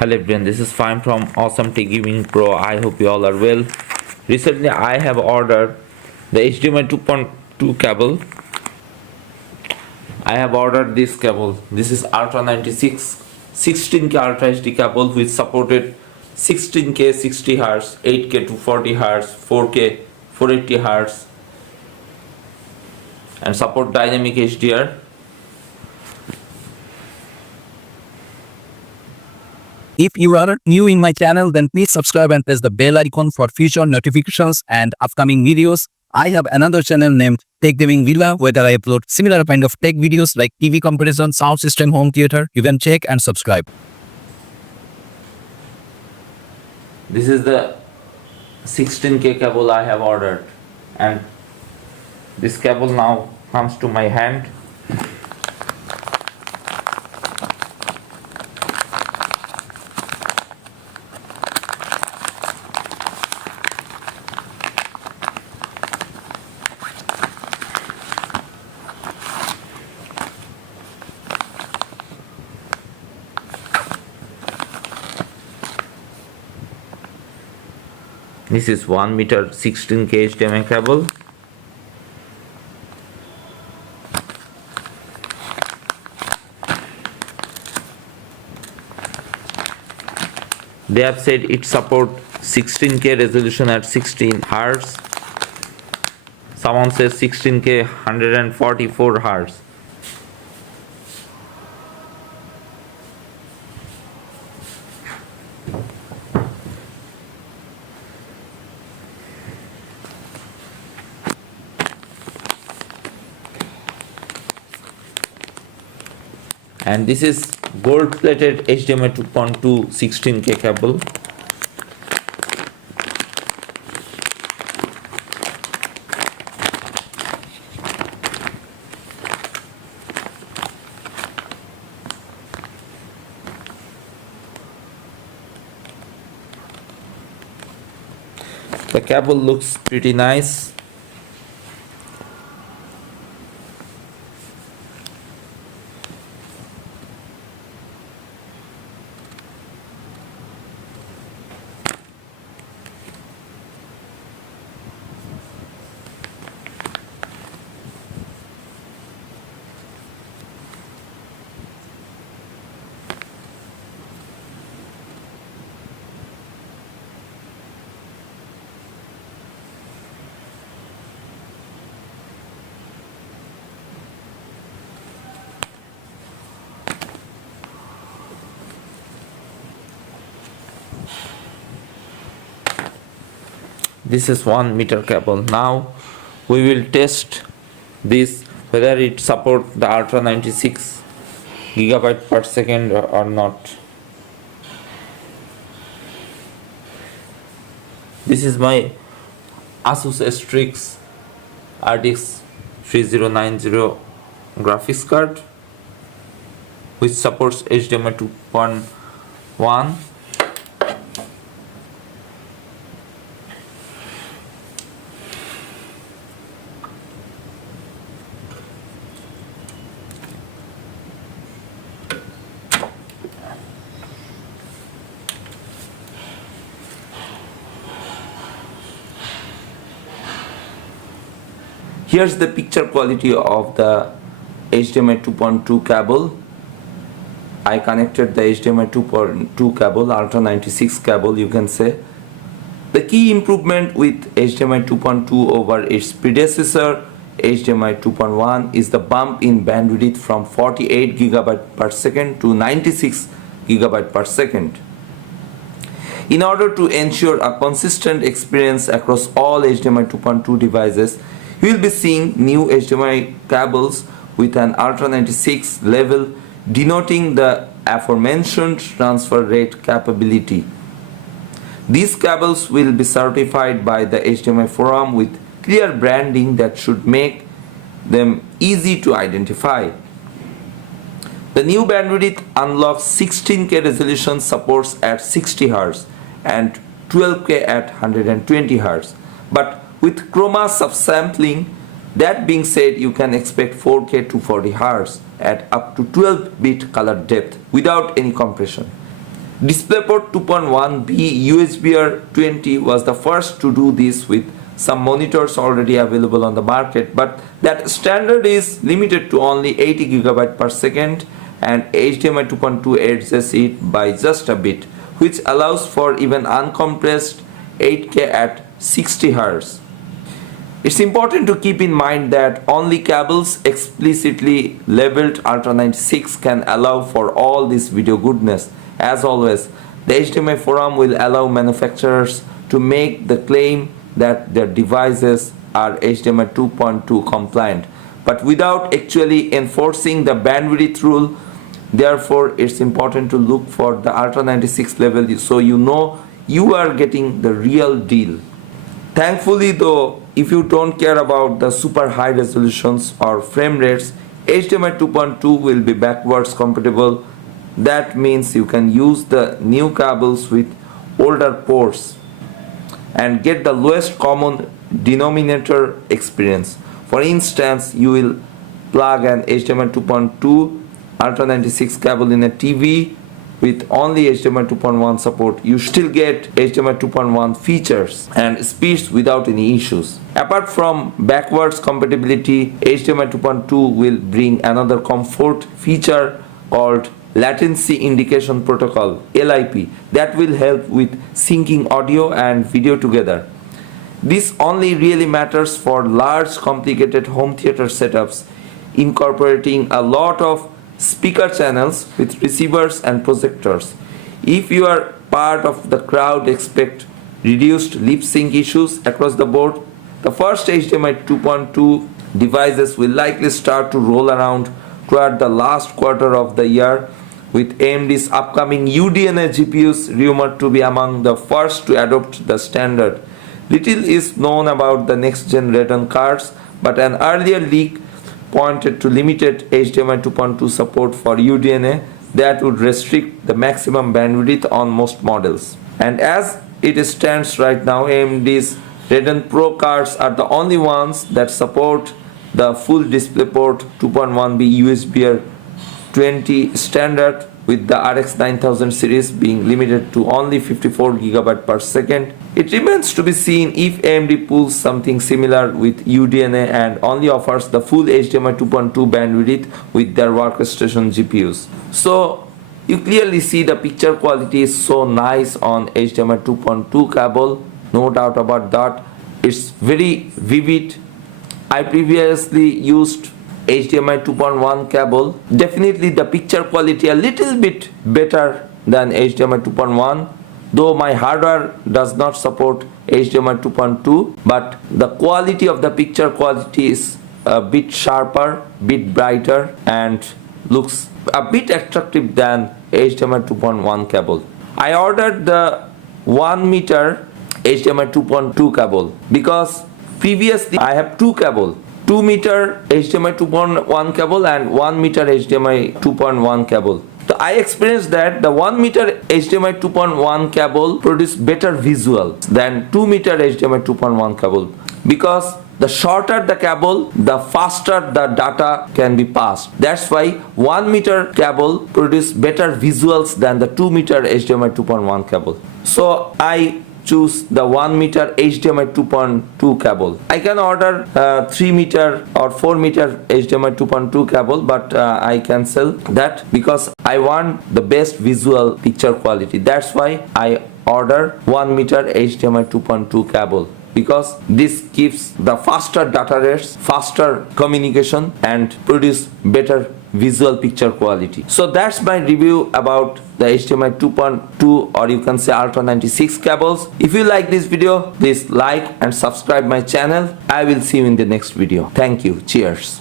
Hello everyone, this is Fine from Awesome Tech Gaming Pro. I hope you all are well. Recently I have ordered the HDMI 2.2 cable. I have ordered this cable. This is Ultra96 16K Ultra HD cable which supported 16K 60 Hz, 8K 240 Hz, 4K 480 Hz and support dynamic HDR. If you are new in my channel, then please subscribe and press the bell icon for future notifications and upcoming videos. I have another channel named Tech Gaming Villa where I upload similar kind of tech videos like TV comparison, sound system, home theater. You can check and subscribe. This is the 16K cable I have ordered, and this cable now comes to my hand. This is 1 meter 16K HDMI cable. They have said it supports 16K resolution at 16 Hz. Someone says 16K 144 Hz. And this is gold plated HDMI 2.2 16K cable. The cable looks pretty nice. This is 1 meter cable. Now we will test this whether it supports the Ultra96 gigabyte per second or not. This is my Asus Strix RTX 3090 graphics card which supports HDMI 2.1. Here's the picture quality of the HDMI 2.2 cable. I connected the HDMI 2.2 cable, Ultra96 cable you can say. The key improvement with HDMI 2.2 over its predecessor HDMI 2.1 is the bump in bandwidth from 48 GB per second to 96 GB per second. In order to ensure a consistent experience across all HDMI 2.2 devices, you will be seeing new HDMI cables with an Ultra96 level denoting the aforementioned transfer rate capability. These cables will be certified by the HDMI Forum with clear branding that should make them easy to identify. The new bandwidth unlocks 16K resolution, supports at 60 Hz and 12K at 120 Hz. But with chroma subsampling, that being said, you can expect 4K 240 Hz at up to 12-bit color depth without any compression. DisplayPort 2.1b USB 20 was the first to do this with some monitors already available on the market, but that standard is limited to only 80 GB per second, and HDMI 2.2 adjusts it by just a bit, which allows for even uncompressed 8K at 60 Hz. It's important to keep in mind that only cables explicitly labeled Ultra96 can allow for all this video goodness. As always, the HDMI forum will allow manufacturers to make the claim that their devices are HDMI 2.2 compliant, but without actually enforcing the bandwidth rule. Therefore, it's important to look for the Ultra96 level so you know you are getting the real deal. Thankfully though, if you don't care about the super high resolutions or frame rates, HDMI 2.2 will be backwards compatible. That means you can use the new cables with older ports and get the lowest common denominator experience. For instance, you will plug an HDMI 2.2 Ultra96 cable in a TV with only HDMI 2.1 support. You still get HDMI 2.1 features and speeds without any issues. Apart from backwards compatibility, HDMI 2.2 will bring another comfort feature called Latency Indication Protocol (LIP) that will help with syncing audio and video together. This only really matters for large complicated home theater setups incorporating a lot of speaker channels with receivers and projectors. If you are part of the crowd expect reduced lip sync issues across the board, the first HDMI 2.2 devices will likely start to roll around toward the last quarter of the year, with AMD's upcoming UDNA GPUs rumored to be among the first to adopt the standard. Little is known about the next-gen Radeon cards, but an earlier leak pointed to limited HDMI 2.2 support for UDNA that would restrict the maximum bandwidth on most models. And as it stands right now, AMD's Radeon Pro cards are the only ones that support the full DisplayPort 2.1b USB 20 standard, with the RX 9000 series being limited to only 54 GB per second. It remains to be seen if AMD pulls something similar with UDNA and only offers the full HDMI 2.2 bandwidth with their workstation GPUs. So you clearly see the picture quality is so nice on HDMI 2.2 cable, no doubt about that. It's very vivid. I previously used HDMI 2.1 cable. Definitely the picture quality a little bit better than HDMI 2.1, though my hardware does not support HDMI 2.2, but the quality of the picture quality is a bit sharper, bit brighter, and looks a bit attractive than HDMI 2.1 cable. I ordered the 1 meter HDMI 2.2 cable because previously I have two cable, 2 meter HDMI 2.1 cable and 1 meter HDMI 2.1 cable. So I experienced that the 1 meter HDMI 2.1 cable produce better visuals than 2 meter HDMI 2.1 cable, because the shorter the cable, the faster the data can be passed. That's why 1 meter cable produce better visuals than the 2 meter HDMI 2.1 cable. So I choose the 1 meter HDMI 2.2 cable. I can order 3 meter or 4 meter HDMI 2.2 cable, but I cancel that because I want the best visual picture quality. That's why I order 1 meter HDMI 2.2 cable, because this gives the faster data rates, faster communication, and produce better visual picture quality. So that's my review about the HDMI 2.2, or you can say Ultra96 cables. If you like this video, please like and subscribe my channel. I will see you in the next video. Thank you. Cheers.